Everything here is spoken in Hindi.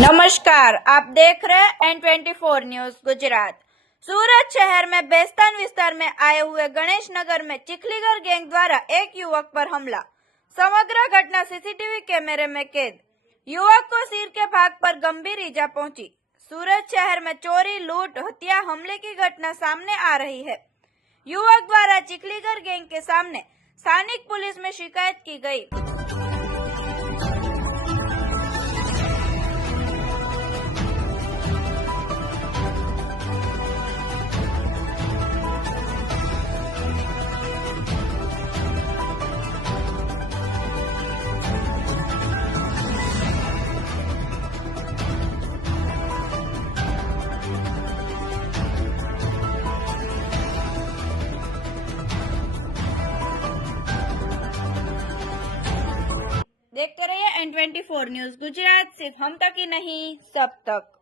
नमस्कार, आप देख रहे हैं N24 न्यूज गुजरात। सूरत शहर में बेस्तान विस्तार में आए हुए गणेश नगर में चिखलीगर गैंग द्वारा एक युवक पर हमला। समग्र घटना सीसीटीवी कैमरे में कैद। युवक को सिर के भाग पर गंभीर ईजा पहुंची। सूरत शहर में चोरी, लूट, हत्या, हमले की घटना सामने आ रही है। युवक द्वारा चिखलीगर गैंग के सामने स्थानिक पुलिस में शिकायत की गई। देखते रहिए N24 न्यूज गुजरात, सिर्फ हम तक ही नहीं सब तक।